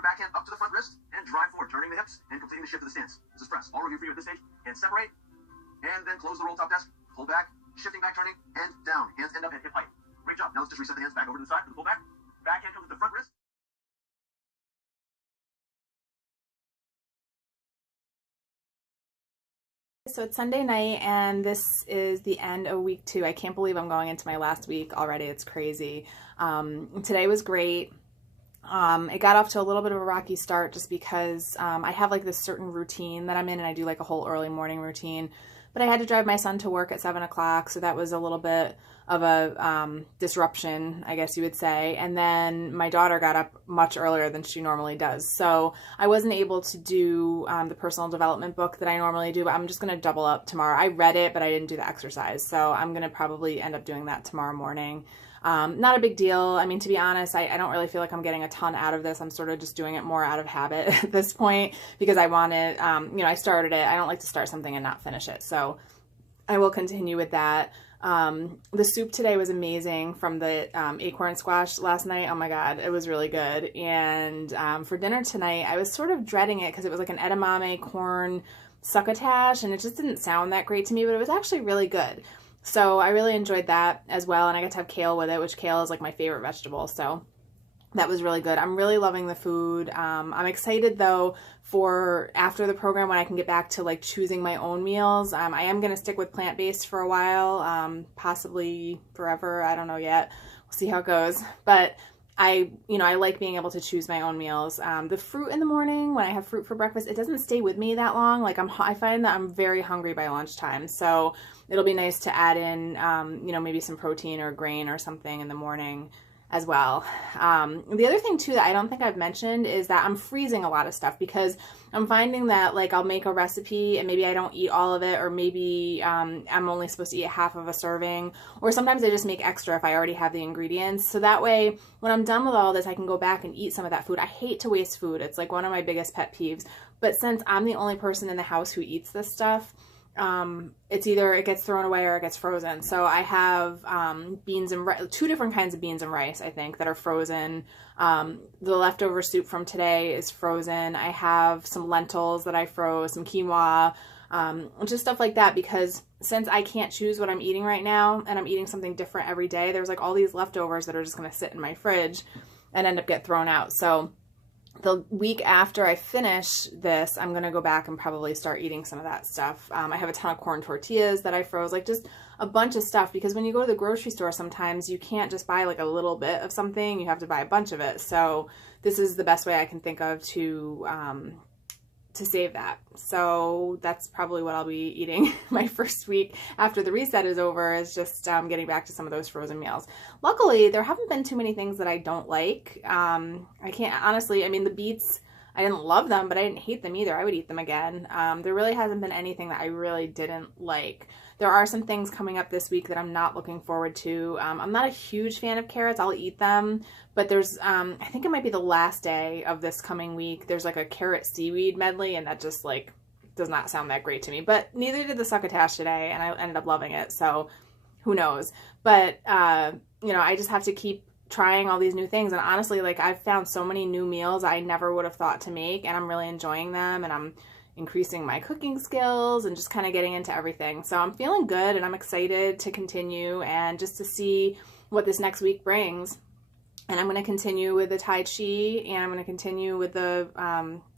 your backhand up to the front wrist and drive forward, turning the hips and completing the shift of the stance. This is press. All review for you at this stage. And separate, and then close the roll top desk. Pull back, shifting back, turning, and down. Hands end up at hip height. Great job. Now let's just reset the hands back over to the side for the pull back. Backhand comes with the front wrist. So it's Sunday night, and this is the end of week 2. I can't believe I'm going into my last week already. It's crazy. Today was great. It got off to a little bit of a rocky start just because I have like this certain routine that I'm in, and I do like a whole early morning routine. But I had to drive my son to work at 7 o'clock, so that was a little bit of a disruption, I guess you would say. And then my daughter got up much earlier than she normally does. So I wasn't able to do the personal development book that I normally do, but I'm just going to double up tomorrow. I read it, but I didn't do the exercise. So I'm going to probably end up doing that tomorrow morning. Not a big deal. I mean, to be honest, I don't really feel like I'm getting a ton out of this. I'm sort of just doing it more out of habit at this point because I want it, I started it. I don't like to start something and not finish it. So I will continue with that. The soup today was amazing from the acorn squash last night. Oh my God, it was really good. And for dinner tonight, I was sort of dreading it because it was like an edamame corn succotash, and it just didn't sound that great to me, but it was actually really good. So I really enjoyed that as well, and I got to have kale with it, which kale is like my favorite vegetable, so that was really good. I'm really loving the food. I'm excited though for after the program when I can get back to like choosing my own meals. I am going to stick with plant-based for a while, possibly forever. I don't know yet. We'll see how it goes. But I like being able to choose my own meals. The fruit in the morning, when I have fruit for breakfast, it doesn't stay with me that long. Like I find that I'm very hungry by lunchtime. So it'll be nice to add in, maybe some protein or grain or something in the morning as well. The other thing too that I don't think I've mentioned is that I'm freezing a lot of stuff because I'm finding that like I'll make a recipe and maybe I don't eat all of it, or maybe I'm only supposed to eat half of a serving, or sometimes I just make extra if I already have the ingredients. So that way when I'm done with all this, I can go back and eat some of that food. I hate to waste food. It's like one of my biggest pet peeves. But since I'm the only person in the house who eats this stuff, it's either it gets thrown away or it gets frozen. So I have beans and rice, 2 different kinds of beans and rice, I think, that are frozen. The leftover soup from today is frozen. I have some lentils that I froze, some quinoa, just stuff like that, because since I can't choose what I'm eating right now and I'm eating something different every day, there's like all these leftovers that are just going to sit in my fridge and end up get thrown out. So the week after I finish this, I'm going to go back and probably start eating some of that stuff. I have a ton of corn tortillas that I froze, like just a bunch of stuff, because when you go to the grocery store, sometimes you can't just buy like a little bit of something, you have to buy a bunch of it. So this is the best way I can think of to save that. So that's probably what I'll be eating my first week after the reset is over, is just getting back to some of those frozen meals. Luckily, there haven't been too many things that I don't like. I can't, honestly, I mean, the beets, I didn't love them, but I didn't hate them either. I would eat them again. There really hasn't been anything that I really didn't like. There are some things coming up this week that I'm not looking forward to. I'm not a huge fan of carrots. I'll eat them, but there's, I think it might be the last day of this coming week. There's like a carrot seaweed medley, and that just like does not sound that great to me, but neither did the succotash today, and I ended up loving it. So who knows? But, I just have to keep trying all these new things. And honestly, like I've found so many new meals I never would have thought to make, and I'm really enjoying them, and I'm increasing my cooking skills and just kind of getting into everything. So I'm feeling good, and I'm excited to continue and just to see what this next week brings. And I'm going to continue with the Tai Chi, and I'm going to continue with the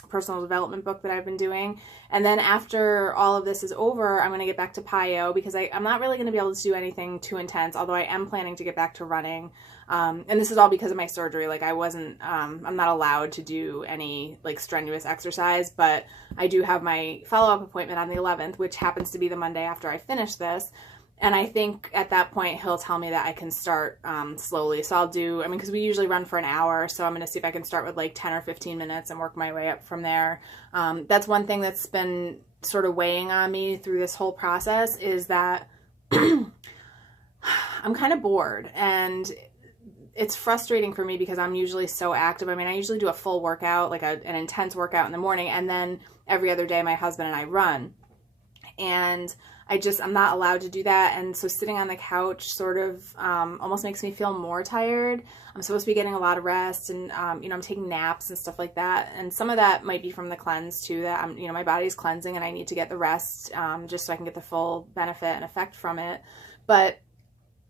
personal development book that I've been doing. And then after all of this is over, I'm going to get back to PiYo, because I'm not really going to be able to do anything too intense, although I am planning to get back to running. And this is all because of my surgery. Like I'm not allowed to do any like strenuous exercise, but I do have my follow-up appointment on the 11th, which happens to be the Monday after I finish this. And I think at that point, he'll tell me that I can start slowly. So I'll do, because we usually run for an hour. So I'm going to see if I can start with like 10 or 15 minutes and work my way up from there. That's one thing that's been sort of weighing on me through this whole process, is that I'm kind of bored. And it's frustrating for me because I'm usually so active. I usually do a full workout, like an intense workout in the morning. And then every other day, my husband and I run. And I'm not allowed to do that. And so sitting on the couch sort of almost makes me feel more tired. I'm supposed to be getting a lot of rest, and I'm taking naps and stuff like that. And some of that might be from the cleanse too, that my body's cleansing and I need to get the rest just so I can get the full benefit and effect from it. But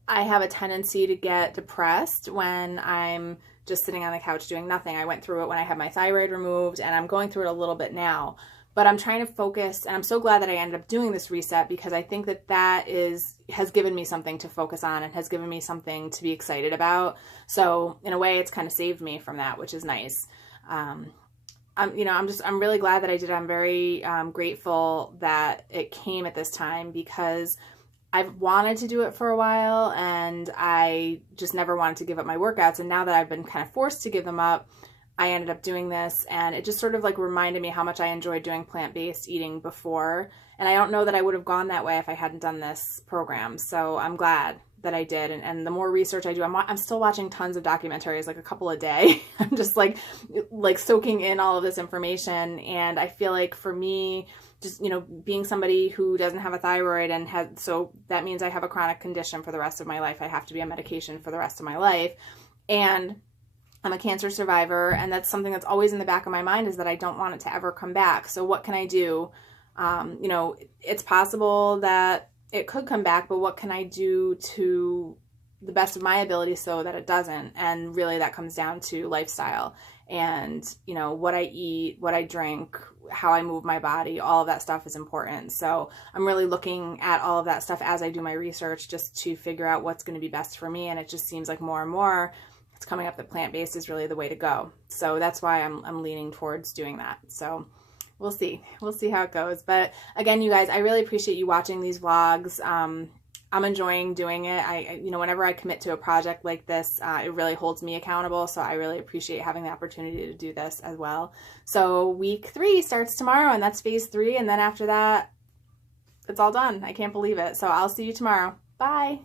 I have a tendency to get depressed when I'm just sitting on the couch doing nothing. I went through it when I had my thyroid removed, and I'm going through it a little bit now. But I'm trying to focus, and I'm so glad that I ended up doing this reset, because I think that has given me something to focus on and has given me something to be excited about. So in a way, it's kind of saved me from that, which is nice. I'm really glad that I did. I'm very grateful that it came at this time, because I've wanted to do it for a while, and I just never wanted to give up my workouts. And now that I've been kind of forced to give them up, I ended up doing this, and it just sort of like reminded me how much I enjoyed doing plant-based eating before. And I don't know that I would have gone that way if I hadn't done this program. So I'm glad that I did. And the more research I do, I'm still watching tons of documentaries, like a couple a day. I'm just like soaking in all of this information. And I feel like for me, just, being somebody who doesn't have a thyroid so that means I have a chronic condition for the rest of my life. I have to be on medication for the rest of my life. And I'm a cancer survivor, and that's something that's always in the back of my mind, is that I don't want it to ever come back. So what can I do? It's possible that it could come back, but what can I do to the best of my ability so that it doesn't? And really that comes down to lifestyle and, what I eat, what I drink, how I move my body, all of that stuff is important. So I'm really looking at all of that stuff as I do my research, just to figure out what's going to be best for me. And it just seems like more and more it's coming up that plant-based is really the way to go. So that's why I'm leaning towards doing that. So we'll see how it goes. But again, you guys, I really appreciate you watching these vlogs. I'm enjoying doing it. Whenever I commit to a project like this, it really holds me accountable. So I really appreciate having the opportunity to do this as well. So week 3 starts tomorrow, and that's phase 3. And then after that, it's all done. I can't believe it. So I'll see you tomorrow. Bye.